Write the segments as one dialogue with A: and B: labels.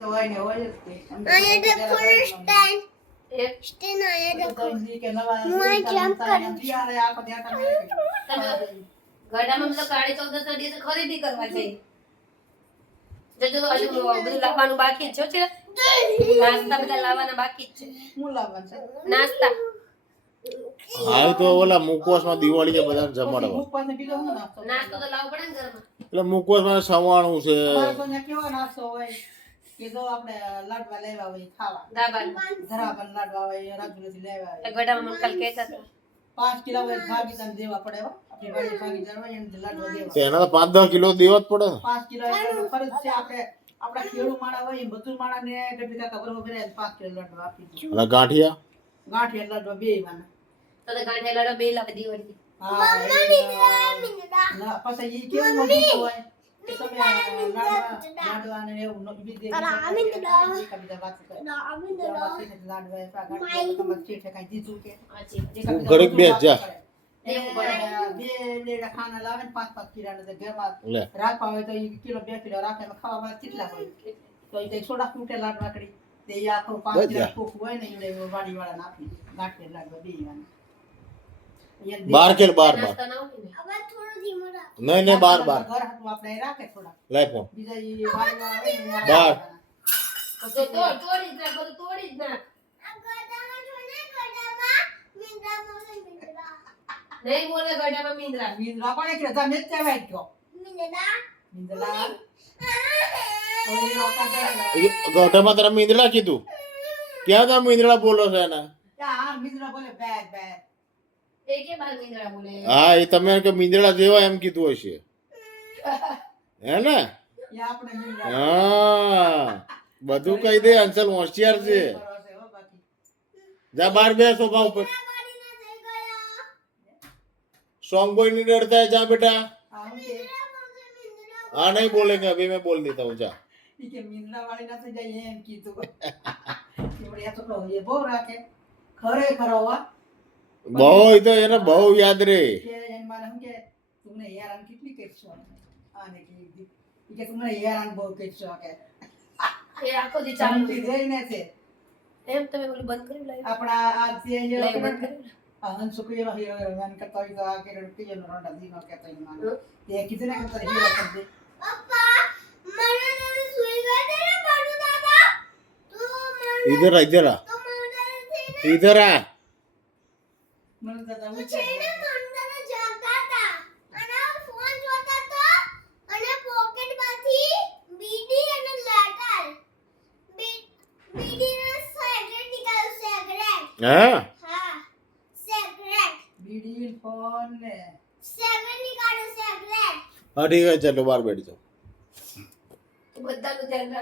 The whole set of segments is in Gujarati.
A: તે.
B: કાળી ચૌદસ ના દિવસે ખરીદી કરવા હજુ બધું લાવવાનું બાકી છે છે નાસ્તા બધા લાવવાના બાકી છે.
A: હું લાવવાનું
B: નાસ્તા.
C: હાલ તો ઓલા મુકવાસમાં દિવાળી બધાને જમાડવા.
A: મુકવાસને બીજો નાસ્તો?
B: નાસ્તો તો લાવવો પડે ને ઘરમાં.
C: એટલે મુકવાસમાં સવાણું છે.
A: અમારે તો કેવો નાસ્તો હોય? કે જો આપણે લાડવા લેવા હોય ખાવા.
B: દાબા
A: ધરા પણ લાડવા હોય રાજુલાથી લેવા હોય.
B: એટલે ગઢામાં મને કાલ કહેતા હતા.
A: પાંચ કિલો હોય ભાગી તને દેવા પડે હો. આપણી વાડી ભાગી જણ હોય એને લાડવા દેવા.
C: તો એના તો પાંચ દસ કિલો દેવા જ પડે. ને.
A: પાંચ કિલો એટલે ફરજ છે. આપણે આપણા ખેડૂ માણા હોય એ બધું માણા ને ડબ્બી કાકા બરોબર કરે પાંચ કિલો લાડવા આપી દે
C: અને ગાંઠિયા?
A: ગાંઠિયા લાડવા બે વાના
B: તો તો ગાંઠિયા લાડવા બે લાવે દિવાળી
A: હા એ, ના, પછી ઈ કેવું મોટું હોય? એ
C: ઘડીક જા.
A: બે ખાના લાવે ને પાંચ પાંચ કિલો ઘરમાં રાખવા હોય તો કિલો બે કિલો રાખે ખાવા વાળા કેટલા હોય? તો સોડા ફૂટે લાડવા કરી તે આખો પાંચ કિલો ફૂક હોય ને એ વાડી વાળા આપી દે. લાડવા બે.
C: બાર કે બાર બાર? નહીં નહીં બાર બાર લાય ફોન. બાર.
B: તો નહીં બોલે મીંદરા.
A: કહેવાય.
C: એ ગોઠામાં તારા મીંદડા કીધું? ક્યાં તમે મીંદડા બોલો છો એના?
A: બોલે બેર બેર.
B: એ કે બાર મીંદરા બોલે
C: હા એ તમે કે મીંદડા જેવા એમ કીધું હશે. હે ને? બધું કહી દે અંસલ હોશિયાર છે. જા બાર બે સોફા ઉપર. સોંગ બોય નહીં ડરતા જા બેટા.
A: હા નહીં બોલેંગે અભી મેં બોલ દેતા હું જા. ખરેખર હોવા
C: બહુ તો એને બહુ યાદ રે.
A: તમને હેરાન કેટલી કરશો તમને હેરાન બહુ કરશો કે
B: એ આખો દી. ચાલુ
A: જઈને છે મને
D: દાદા હું અને ફોન જોતા તો અને પોકેટમાંથી બીડી અને લાટાલ બીડીનો
C: હા?
D: હા સિગરેટ
A: બીડી ફોન ને.
D: સિગરેટ નીકળ્યો સિગરેટ
C: હા ઠીક છે ચાલો બહાર બેઠ
B: જાઓ બધાનું ધ્યાન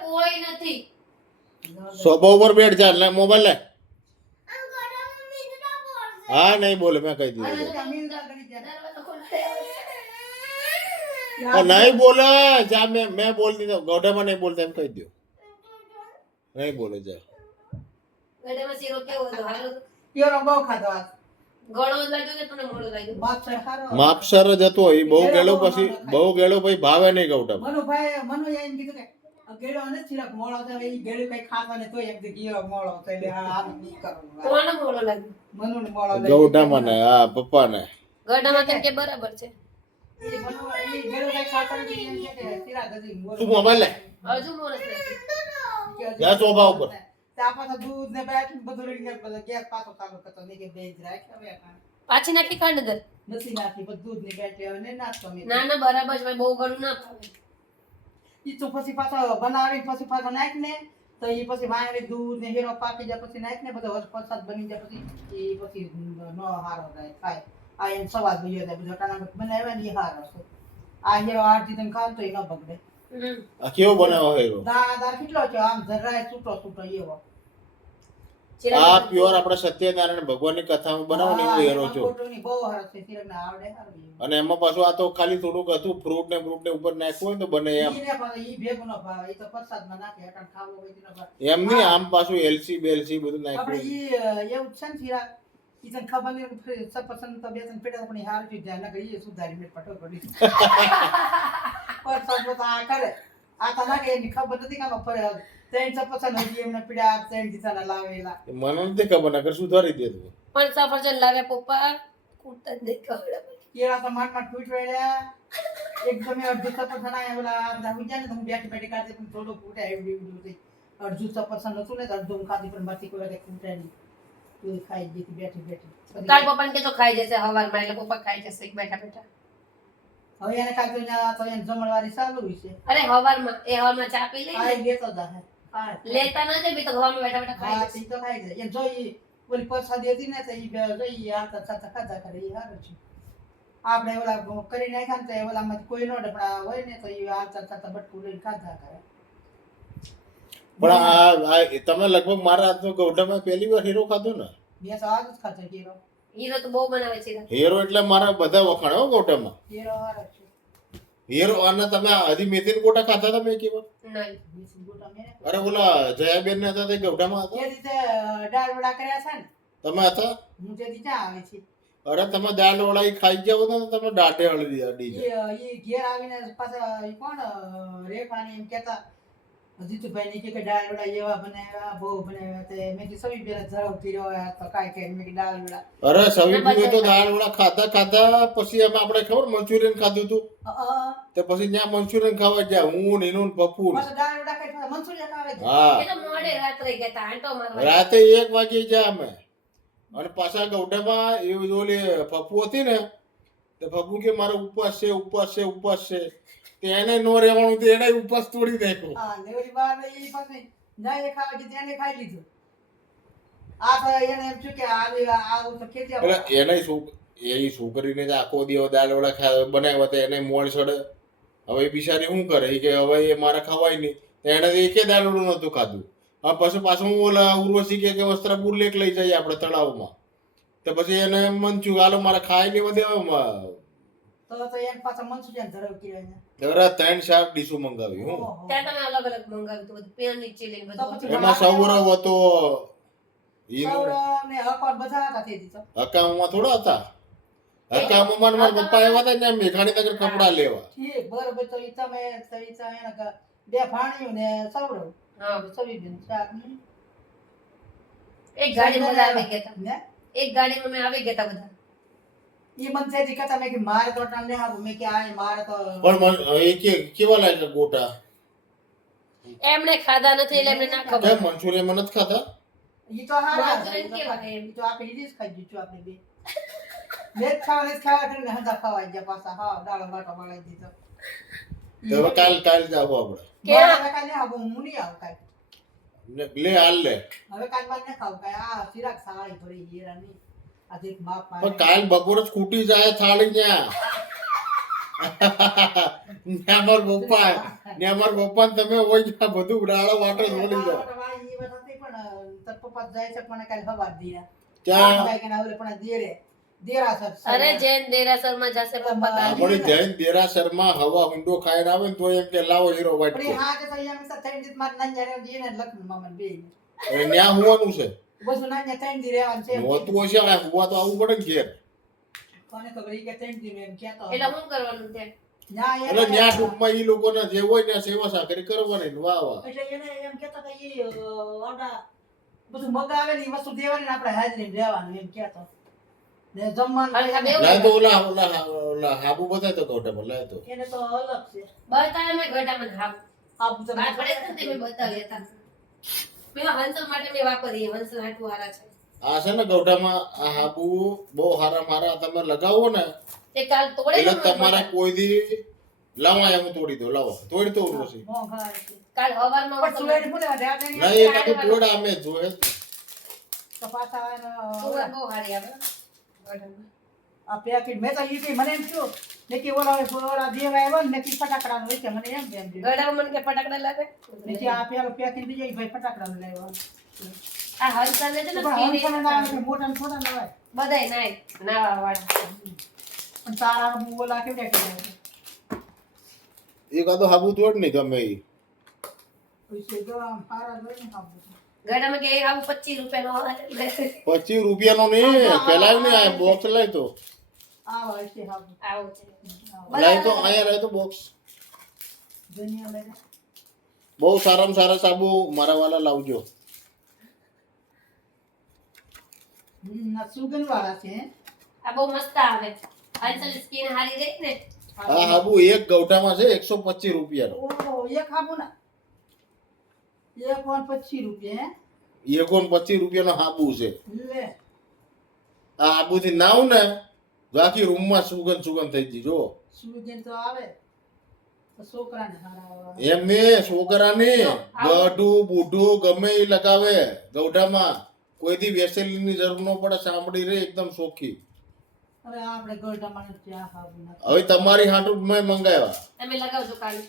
B: કોઈ નથી. સોફા
C: ઉપર બેઠ જા એટલે મોબાઈલ લે. હા નહીં બોલે મેં કહી દીધું. નહીં બોલે જા મેં મેં બોલી દીધો.
B: ગોઢામાં નહીં બોલતા
A: એમ કહી દો નહીં
B: બોલે જા.
C: માપસર જ હતો એ બહુ ગેલો પછી બહુ ગેલો પછી ભાવે નહીં ગૌટમ
A: મનુભાઈ મનુ એમ કીધું કે ગેડો મોળો ઈ ગેડું કઈ ખાતા ને મોળો એટલે આ મોળો
C: ને ને
B: કે બરાબર છે.
C: તું મોબાઈલ લે
B: હજુ મોરસ
C: જા ઉપર.
A: દૂધ ને બધું રહી ગયા ગેસ પાછો ચાલુ કરતો ને કે બેજ રાખ હવે
B: પાછી નાખી ખાંડ દર
A: નથી નાખી બધું દૂધ ને હવે નહીં નાખતો
B: ના ના બરાબર છે બહુ ગળું ના ભાવે
A: ઈ તો પછી પાછો બનાવી પછી પાછો નાખ ને તો એ પછી વાંગડી દૂધ ને હેરો પાકી જાય પછી નાખ ને બધો પ્રસાદ બની જાય પછી એ પછી નો હારો થાય ખાય આ એમ સવાદ ભયો જાય બધો ટાણા બનાવ્યા ને એ હારો છે. આ હેરો આરતી તમે ખાવ તો એ ન બગડે.
C: કેવો બનાવો હેરો?
A: દા દા કેટલો છે? આમ જરાય છૂટો છૂટો એવો.
C: આ પ્યોર આપણે સત્યનારાયણ ભગવાનની કથામાં બનાવવાની
A: હું એમાં
C: છો. અને એમાં પાછું આ તો ખાલી થોડુંક હતું ફ્રૂટ ને ફ્રૂટ ને ઉપર નાખવું હોય તો બને એમ.
A: ઈ ઈ ઈ
C: એમ નહીં આમ પાછું એલસી બેલસી બધું નાખ્યું
A: ઈ ઈ ખબર નહીં ફરી તો પેટા પણ હારથી ધ્યાન ના કરી સુધારી મેં પટો પણ સાસુ તો આ કરે. આ તો લાગે એની ખબર નથી કામ ફરે
C: મને નથી ખબર નકર સુધારી દે તું?
B: પણ સફરજન લાવ્યા પપ્પા કૂટતા જ નહીં ખવડાવે.
A: કેળા તો માંડ માંડ ફૂટ વળ્યા એકદમ અડધું સપસન આયા ઓલા બધા હુઈ જાય ને તો હું બેઠી બેઠી કાઢતી પણ થોડું ફૂટે એવડું એવડું થઈ. અડધું સપસન હતું ને તો હું ખાધી પણ બાકી કોઈ વખતે ફૂટે નહીં. તું ખાઈ જ જતી બેઠી બેઠી.
B: તાર પપ્પાને કીધું ખાઈ જશે હવારમાં એટલે પપ્પા ખાઈ જશે બેઠા બેઠા.
A: હવે એને કાંઈ તો એને જમણવારી ચાલુ છે.
B: અરે હવારમાં એ હવારમાં ચા પી લઈ
A: આ એ તો હા
B: લેતા ના બી તો હવામાં બેઠા બેઠા ખાઈ જશે.
A: તો ખાઈ જાય. એ જોઈ ઓલી પરસાદી હતી ને તો ઈ બે જોઈ આતા છાતા ખાધા કરે ઈ સારું છે. આપણે ઓલા કરી નાખ્યા ને તો ઓલામાં કોઈ નો ડપડા હોય ને તો ઈ આતા છાતા બટકું લઈને ખાધા કરે.
C: પણ આ આ તમે લગભગ મારા હાથનો ગૌઢામાં પહેલી વાર હીરો ખાધો ને?
A: મેં તો આજ જ ખાધો હીરો.
B: હીરો તો બહુ બનાવે છે
C: હીરો એટલે મારા બધા વખાણ હો ગૌઢામાં
A: હીરો હારો છે.
C: હીરો અને તમે હજી મેથીન ગોટા ખાધા હતા મેં કેવા? અરે ઓલા જયાબેન ને હતા તે ગૌઢામાં હતા?
A: રીતે દાળ વડા કર્યા છે ને.
C: તમે હતા?
A: હું જે આવે છે.
C: અરે તમે દાળ વડા ખાઈ ગયા હતા ને તમે દાઢે હળી દીધા
A: ઈ ઘેર આવીને પાછા કોણ અ, રેખાની એમ કહેતા જીતુભાઈ ને કે દાળ વડા એવા બનાવ્યા બહુ બનાવ્યા તે મેં કે સવી પેલા ધરાવ હોય તો કાય કે મેં કે દાળ વડા.
C: અરે સવી પીવે તો દાળ વડા ખાતા ખાતા પછી અમે આપણે ખબર મંચુરિયન ખાધું
A: અ,
C: તે પછી ત્યાં મંચુરિયન ખાવા ગયા હું ને પપ્પુ
A: દાળ વડા ખાઈ મંચુરિયન આવે છે
B: એ તો મોડે રાત્રે ગયા તા આંટો મારવા
C: રાતે એક વાગે ગયા અમે. અને પાછા ગૌડામાં એ ઓલી પપ્પુ હતી ને તે પપ્પુ કે મારો ઉપવાસ છે ઉપવાસ છે ઉપવાસ છે. તે એને નો રહેવાનું તે એને ઉપવાસ તોડી નાખ્યો.
A: હા ને ઓલી બાર ને ઈ પાછી જાય ખાવા ગઈ તેને ખાઈ લીધું. આ તો એને એમ કે આ આવું તો ખેતી
C: એટલે એને શું એ છોકરીને જ આખો દિવસ દાળ વડા બનાવ્યા હતા એને મોડ ચડે હવે બિચારી શું કરે? કે હવે એ મારે ખવાય નહીં. એને એકે દાળ વડું નહોતું ખાધું. હા પછી પાછું હું ઓલા ઉર્વશી કે કે વસ્ત્રાપુર લેક લઈ જઈએ આપણે તળાવમાં. તો પછી એને મન થયું હાલો મારે ખાઈ નહીં વધે
A: તો તો એને પાછા મનસુરિયન ધરાવ કર્યો એને
C: હવે ત્રણ શાક ડીશું મંગાવી હું.
B: ત્યાં તમે અલગ અલગ મંગાવ્યું હતું બધું પેનની ચીલી બધું
C: એમાં સૌરવ હતો
A: સૌરવ ને હકવાન બધા હતા તે દી
C: હકામમાં થોડા હતા. હકામમાં મારા પપ્પા એવા હતા ને મેઘાણી કપડા લેવા.
A: ઠીક બરોબર તો ઈ તમે તો ઈ તમે એને બે ભાણિયું ને સૌરવ
B: હા.
A: સવીબેન શાક ને.
B: એક ગાડીમાં આવી ગયા હતા. એક ગાડીમાં મેં આવી ગયા હતા બધા.
A: ઈ મન તેથી કહેતા મેં કે મારે તો અટાણે નહીં આવું મેં કે આ મારે તો
C: પણ મન- એ કે કેવા લાગે ગોટા
B: એમણે ખાધા નથી એટલે એમને ના ખબર
C: કેમ મંચુરિયનમાં નથી ખાતા
A: ઈ તો હારા હતા.
B: મંચુરિયન કેવા એમ?
A: ઈ તો આપણે ઈ જ ખાઈ દીધું આપણે બે બે જ ખાવા ને જ ખાવા કરીને હંધા ખવાઈ ગયા પાછા હા દાળો બાટો બનાવી દીધો
C: તો હવે કાલ કાલ જાવ આપણે
A: મારે હવે કાંઈ નહીં આવું હું નહીં આવું કાંઈ
C: ને લે હાલ લે
A: હવે કાલ બાદ ન ખાવું કાંઈ આ ચિરાગ સાળી ભરી હીરાની આજે એક બાપ
C: પણ કાલ બપોરે સ્કૂટી જાય થાળી ત્યાં નેમર પપ્પા ને પપ્પા તમે હોય બધું ઉડાડો વાટે જોડી દો.
A: ઈ વાત હતી પણ તાર પપ્પા જાય છે પણ કાલ હવાર દીયા
C: ત્યાં
A: કે ના પણ દેરે
B: અરે જૈન દેરાસરમાં જશે પપ્પા
A: હા.
B: કાલે.
C: આપણી હવા ઊંડો ખાઈને આવે ને તો એમ કે લાવો હીરો વાટ
A: તો મારે બે
C: હોવાનું છે.
A: બધું નાન્યા ત્રણ દી રહેવાનું છે
C: હોતું હશે આ હોવા તો આવવું પડે ઘેર.
A: કોને ખબર કે ત્રણ દી એમ કહેતો
B: એટલે શું કરવાનું ત્યાં
A: ન્યા એને-
C: એટલે ત્યાં ટૂંકમાં ઈ લોકોને જે હોય ત્યાં સેવા સાકરી કરવાની વાહ વાહ.
A: એટલે એને એમ કહેતો કે એ ઓડા બધું મગાવે ને એ વસ્તુ દેવાની આપણે હાજરી રહેવાનું એમ કહેતો. ને જમવાનું
C: ના તો ઓલા ઓલા ઓલા હાબુ બતાય તો ગૌઠામાં લાય તો.
A: એને તો અલગ છે.
B: બતાવે મેં ઘટામાં હાબુ
A: હાબુ તો
B: બાર પડે છે ને તે મેં બતાવ્યા હતા. મેં હંસલ માટે મેં વાપરી હંસલ હાટુ હારા છે.
C: આ છે ને ગૌઠામાં આ હાબુ બહુ હારા મારા તમે લગાવો ને
B: તે કાલ તોડે
C: એટલે
B: ને
C: કોઈ દી લાવા તોડી દો લાવો. તોડી તો
A: મોંઘા છે.
B: કાલ હવારમાં
A: પણ સુલેડી બોલે રાતે ને
C: ના એ બધું તોડ અમે જોયે. જ.
A: તો પાછા
B: બહુ હારી આવે.
A: આ પેકેટ મેં તો ઈ મને એમ થયું મેં કે ઓલા ઓલા દેવા આવ્યો ને મેં કે ફટાકડાનું કે મને એમ થયું
B: ગઢામાં મને કે ફટાકડા લાગે?
A: મેં કે આ પેલો પેકેટ બીજો ભાઈ ફટાકડાનું લાવ્યો
B: આ ને છે ને
A: હંસને ના આવે કે મોટા ને છોટા ના આવે
B: બધાય નાય નાવા વાળા
A: પણ તારા હું ઓલા કેવડા કેવડા
C: એ કાં હાબુ તોડ નહીં ગમે ઈ.
B: ગઢામાં કે એક આવું પચીસ રૂપિયાનો
C: પચીસ રૂપિયાનો નહીં પેલા ને બોક્સ લે તો.
A: આવા હશે હાબુ
B: આવું છે
C: લાય તો અહીંયા લાય તો બોક્સ
A: ધનિયા લઈને
C: બહુ સારામાં સારા સાબુ મારા વાલા લાવજો
A: હમ, આ સુગંધ વાળા છે
B: આ બહુ મસ્ત આવે અંચલ સ્કિન હારી રહી ને
C: આ સાબુ એક ગૌઠામાં છે એકસો પચીસ રૂપિયાનો
A: ઓહો એક હાબુ ના એક વન પચીસ રૂપિયા
C: એકોન પચીસ રૂપિયાનો સાબુ છે
A: હે લે
C: આ સાબુથી નાવ ને તો આખી રૂમમાં સુગંધ સુગંધ થઈ ગઈ જો
A: સુગંધ તો આવે. તો છોકરાને હારા
C: એમને છોકરાને ગઢું બુઢું ગમે એ લગાવે. ગૌઠામાં કોઈથી વેસેલીની જરૂર ન પડે સાંભળી રે એકદમ સોખી.
A: હવે આપણે ગળટામાં ચા હાબુ ના
C: હવે તમારી હાટું મેં મંગાવ્યા.
B: તમે લગાવજો કાલે.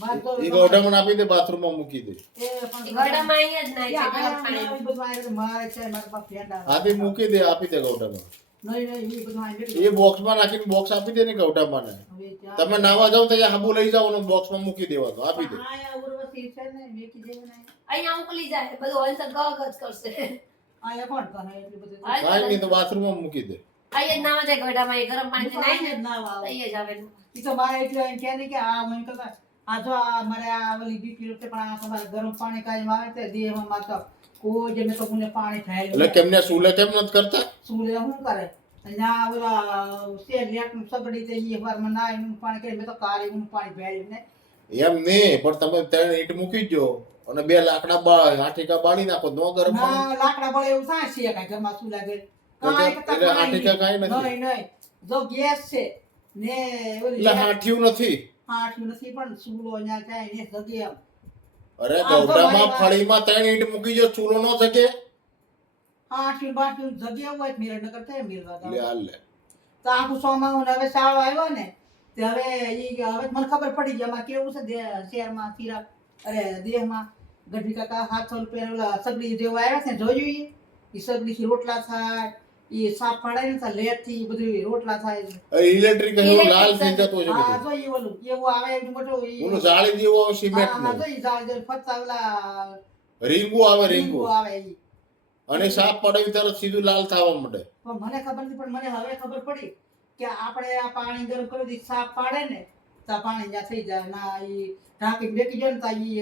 A: માર તો
C: એ ગૌઠામાં આપી દે બાથરૂમમાં મૂકી દે.
A: એ પણ
B: એ ગળામાં અહીંયા જ નાખે
A: યા,
B: ગરમ
A: આ
B: પાણી.
A: બધું આયરું મારે છે મારા બાપ ફેંડા
C: આપી મૂકી દે આપી દે ગૌઠામાં
A: નહીં નહીં એ બધું આયરું
C: એ બોક્સમાં નાખીને બોક્સ આપી દે ને ગૌઠામાં ને
A: હવે ચા
C: તમે નાવા જાવ તો હાબુ લઈ જાઓ બોક્સમાં મૂકી દેવાનો આપી દે.
A: આયા ઉર્વશી છે ને મેકી દેવું ને
B: અહીંયા ઉકલી જાય બધું અંચલ ગગ જ કરશે.
A: આયા કોણ કહે એટલું બધું.
B: આ
C: નહીં તો બાથરૂમમાં મૂકી દે.
B: અહીંયા નાવા જાય એ ગરમ પાણી નાઈ ને અહીંયા જ આવે.
A: તો મારે એટલે એમ કહે ને કે આ મને કહે આ તો આ મારે આ ઓલી બીપી છે પણ આ તમારે ગરમ પાણી કાંઈ આવે છે દેહમાં માર તો કોઈ જમે તો મને પાણી
C: એટલે કેમને સુલે કેમ નથી કરતા?
A: સુલે શું કરે? અહીંયા ઓલા શેર લેટ સગડી તે ઈ વારમાં ના એનું પાણી કરી મેં તો કાળી નું પાણી ભેળ્યું ને.
C: એમ નહીં પણ તમે ત્રણ ઈંટ મૂકી જ અને બે લાકડા બા આઠીકા બાળી નાખો નો ગરમ
A: ના લાકડા બળે એવું થાય છે કાઈ ઘરમાં શું લાગે કાંઈ
C: એટલે આઠીકા કાંઈ નથી.
A: નહીં નહીં. જો ગેસ છે ને ઓલી
C: એટલે હાઠિયું નથી.
A: નથી પણ સુલો અહીંયા જાય ને
C: અરે
A: હા,
C: ગૌડામાં ફળીમાં ત્રણ ઈંટ મૂકી જો ચૂલો નો શકે
A: હાઠું બાઠું જગે હોય મેર નગર થાય મેર
C: લે હાલ લે.
A: તો આખું સોમાં હવે શાળો આવ્યો ને તે હવે ઈ હવે મને ખબર પડી ગઈ આમાં કેવું છે શહેરમાં સિરા અરે દેહમાં. ગઢવી કાકા હાથો રૂપિયા સગડી જેવા આવ્યા છે જોયું ઈ? સગડી થી રોટલા થાય ઈ સાપ પાડે ને તો લેટથી બધું રોટલા થાય
C: ઇલેક્ટ્રિક એવું લાલ થઈ જતો છે
A: હા જો ઈ ઓલું એવું આવે એમ મોટો ઈ-
C: ઓલું જાળી જેવું સિમેન્ટ
A: નો હા, જો ઈ જાળી જેવું ઓલા
C: રીંગું આવે
A: રીંગુ. આવે ઈ.
C: અને સાપ પડે તરત સીધું લાલ થવા માંડે.
A: પણ મને ખબર નથી પણ મને હવે ખબર પડી કે આપણે આ પાણી ગરમ કરી દી સાપ પાડે ને તો પાણી જ્યાં થઈ જાય ના ઈ ઢાંકી બેકી જાય ને તો ઈ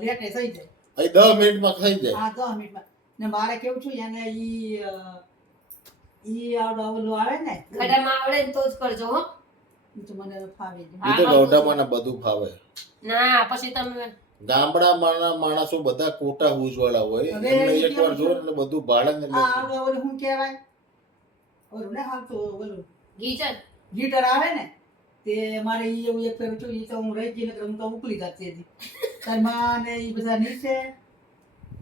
A: લેટે થઈ જાય.
C: અહીં દસ મિનિટમાં થઈ જાય.
A: હા દસ મિનિટમાં. ને મારે કેવું છું એને ઈ ઈ આવડો ઓલું આવે ને
B: ગળામાં આવડે ને તો જ કરજો હો.
A: તો મને હવે
C: એ તો ગૌડામાં ને બધું ફાવે.
B: ના પછી તમે
C: ગામડામાં માણસો બધા કોટા હુજવાળા હોય. એમને
A: ઈ
C: એક વાર જો
A: છે?
C: એટલે બધું ભાડે ને
A: આ ઓલું શું કહેવાય? ઓલું ને હાલતું ઓલું.
B: ગીચર.
A: ગીટર આવે ને તે મારે ઈ એવું એક ફેરું છું ઈ તો હું રહી ગઈ નકર હું તો ઉકલી જતી હતી તારમાં ને ઈ બધા નીચે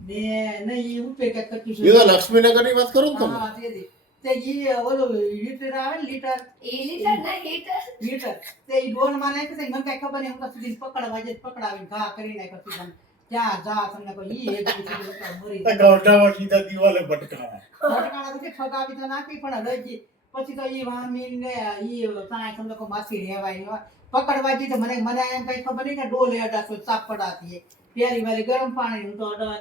A: ને ને ઉપે કે કરતી
C: લક્ષ્મીનગરની વાત કરો ને તમે?
A: હા તે દી. તે ઈ ઓલું લીટર આવે ને લીટર
B: એ લીટર ના હીટર?
A: લીટર તે ઈ ડોલમાં નાખ્યું છે મને કઈ ખબર નહીં હું તો પકડવા જઈ પકડાવીને ઘા કરી નાખ્યો સીધા જા જા તમને કોઈ ઈ એક તો મરી જાય.
E: સીધા દિવાલે ભટકાવા.
A: ભટકાણા તો ઠગાવી તો નાખી પણ રજી પછી તો ઈ વામીન ને ઈ કાંઈ તમને કોઈ માસી રહેવાય નહીં. પકડવા જઈ તો મને મને એમ કઈ ખબર નહીં કે ડોલે અડાસો ચાપ પડાતી પેલી વારી ગરમ પાણી હું તો અડવા